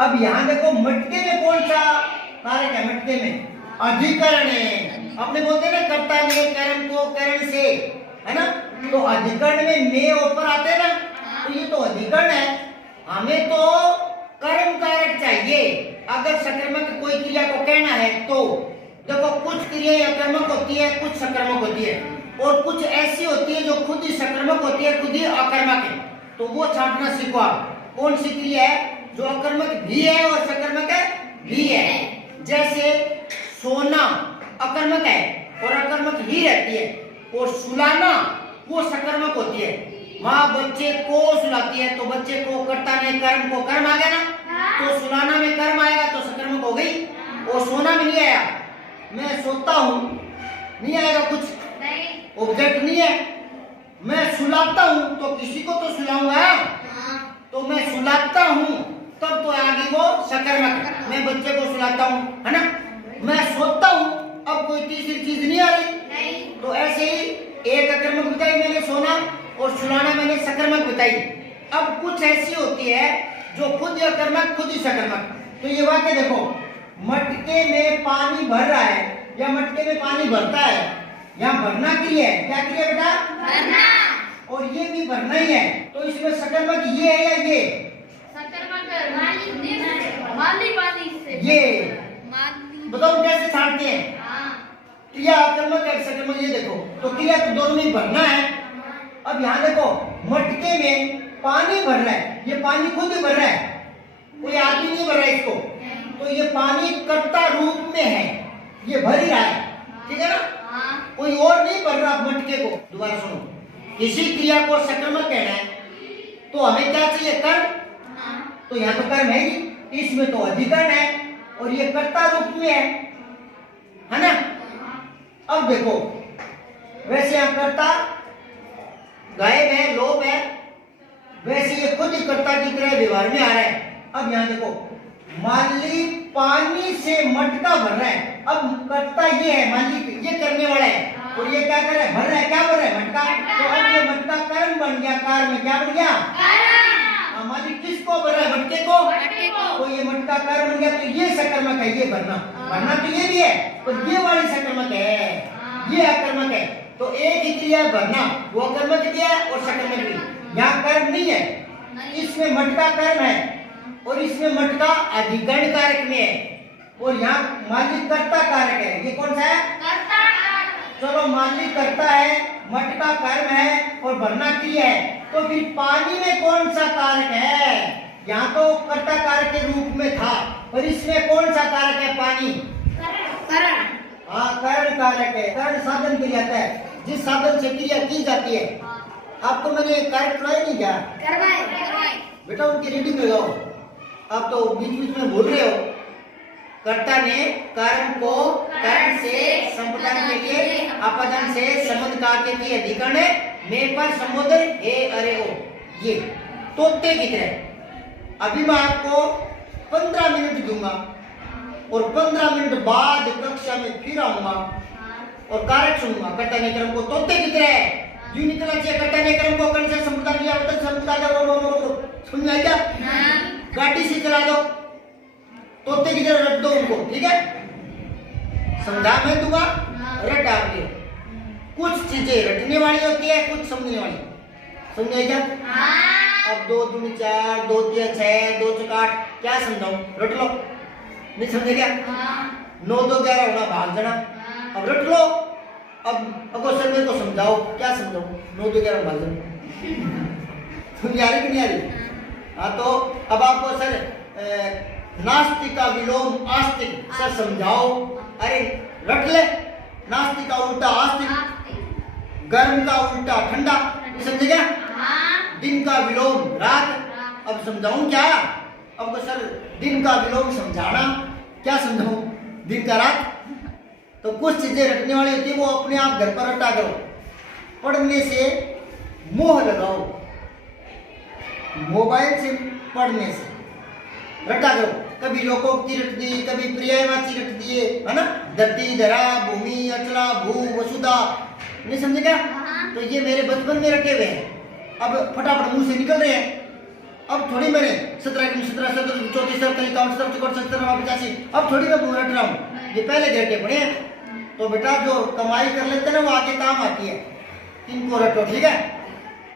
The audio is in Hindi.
अब यहाँ देखो मटके में कौन सा कारक है? मटके में अधिकरण है। अपने बोलते हैं ना कर्ता ने कर्म को करण से, है ना? तो अधिकरण में मैं ऊपर आते हैं ना, तो ये तो अधिकरण है। हमें तो कर्म कारक चाहिए अगर सकर्मक कोई क्रिया को कहना है तो। देखो कुछ क्रिया अकर्मक होती है, कुछ सकर्मक होती है, और कुछ ऐसी होती है जो खुद ही सकर्मक होती है, खुद ही अकर्मक है। तो वो छांटना सीखो आप। कौन सी क्रिया है जो अकर्मक भी है और सकर्मक है भी है? जैसे सोना अकर्मक है और अकर्मक ही रहती है, और सुलाना वो सकर्मक होती है। माँ बच्चे को सुलाती है तो बच्चे को कर्ता ने कर्म को कर्म आ गया ना, तो सुलाना में कर्म आएगा तो सकर्मक हो गई। और सोना में नहीं आया, मैं सोता हूँ नहीं आएगा, कुछ ऑब्जेक्ट नहीं है। मैं सुलाता हूँ तो किसी को तो सुलाऊंगा, तो मैं सुलाता हूँ तब तो आगे वो सकर्मक। मैं बच्चे को सुलाता हूँ, है ना? मैं सोता हूँ, अब कोई तीसरी चीज नहीं आ रही। तो ऐसे ही एक अकर्मक बताई मैंने सोना, और सुलाना मैंने सकर्मक बताई। अब कुछ ऐसी होती है जो खुद ही अकर्मक खुद ही सकर्मक। तो ये वाक्य देखो, मटके में पानी भर रहा है या मटके में पानी भरता है, यहाँ भरना क्रिया है। क्या क्रिया बेटा? भरना। और ये भी भरना ही है, तो इसमें सकर्मक ये है या ये? सकर्मक ये। बताओ कैसे छांटते हैं? क्रिया अकर्मक है सकर्मक, ये देखो। तो क्रिया तो दोनों में भरना है। अब यहाँ देखो मटके में पानी भर रहा है, ये पानी खुद ही भर रहा है, कोई आदमी नहीं भर रहा है इसको। तो ये पानी कर्ता रूप में है, ये भर ही रहा है, ठीक है ना? कोई और नहीं भर रहा मटके को। दोबारा सुनो, किसी क्रिया को सकर्मक कहना है तो हमें क्या चाहिए? कर्म। तो यहाँ तो कर्म है ही, इसमें तो अधिकरण है और ये कर्ता रूप में है ना? अब देखो वैसे यहाँ कर्ता गायब है, लोभ है, वैसे ये खुद ही कर्ता की तरह व्यवहार में आ रहा है। अब यहाँ देखो, मान ली पानी से मटका भर रहा है। अब कर्ता ये है, मान ली ये करने वाला है, और ये क्या कर रहा है? भर रहा है। क्या भर रहा है? मटका। तो अब ये मटका कर्म बन गया, कार में क्या बन गया? मान ली किसको भर रहा है? मटके को। तो ये मटका कार बन गया, तो ये सकर्मक है, ये भरना। भरना तो ये भी है, तो ये वाली सकर्मक है, ये अकर्मक है। तो एक ही क्रिया भरना, वो अकर्मक भी है और सकर्मक भी। यहाँ कर्म नहीं है, इसमें मटका कर्म है और इसमें मटका अधिकरण कारक में है, और यहाँ मालिक कर्ता कारक है। ये कौन सा है? कर्ता। चलो मालिक कर्ता है, मटका कर्म है और भरना क्रिया है, तो फिर पानी में कौन सा कारक है? यहाँ तो कर्ता कारक के रूप में था, और इसमें कौन सा कारक है? पानी। करण। हाँ, कर्ण कारक है। कर्ण साधन के लिए आता है, जिस साधन से क्रिया की जाती है। आपको मैंने कार्य कराया नहीं क्या? करवाए। बेटा उनकी रीडिंग लगाओ। आप तो बीच बीच में भूल रहे हो। कर्ता ने कर्म को कर्ण से संपदान के लिए अपदान से संबंध का के अधिकरण में पर संबोधन हे अरे ओ, ये तोते की तरह। अभी मैं आपको 15 मिनट दूंगा और 15 मिनट बाद कक्षा में फिर आऊंगा और कारक सुनूंगा। कर्ता ने कर्म को तोते की तरह यूं निकलना चाहिए। कर्ता ने कर्म को कर्ण से संपदान किया, समझ में आया? गाड़ी से चला दो, तोते की तरह रट दो उनको, ठीक है? समझा मैं दूंगा, रट आप लियो। कुछ चीजें रटने वाली होती है, कुछ समझने वाली। समझ आया क्या? अब 2 दूनी 4, 2 तिया 6, 2 चौका 8, क्या समझाऊं? रट लो। नहीं समझे क्या? 9 2 11 होना भाग जाना। अब रट लो। अब क्वेश्चन में को समझाओ, क्या समझाओ? 9 2 11 भाग जाना। समझ आ रही कि नहीं आ रही? हाँ, तो अब आपको सर नास्तिक का विलोम आस्तिक सर समझाओ। अरे रट ले, नास्तिक का उल्टा आस्तिक, गर्म का उल्टा ठंडा, समझे क्या? दिन का विलोम रात। अब समझाऊं क्या? अब सर दिन का विलोम समझाना, क्या समझाऊं? दिन का रात। तो कुछ चीजें रटने वाली होती है, वो अपने आप घर पर रटा करो। पढ़ने से मोह लगाओ, मोबाइल से पढ़ने से रटा करो। कभी लोकोक्ति रट दी, कभी पर्यायवाची रट दिए, है ना? धरती धरा भूमि अचला भू वसुधा, नहीं समझे क्या? तो ये मेरे बचपन में रटे हुए हैं, अब फटाफट मुंह से निकल रहे हैं। अब थोड़ी मैंने 17 17 34 का 64 चौकट 70 नवा 85। अब थोड़ी मैं बोल रहा हूँ, ये पहले घंटे पड़े हैं, तो बेटा जो कमाई कर लेते हैं ना वो आगे काम आती है। इनको रटो, ठीक है।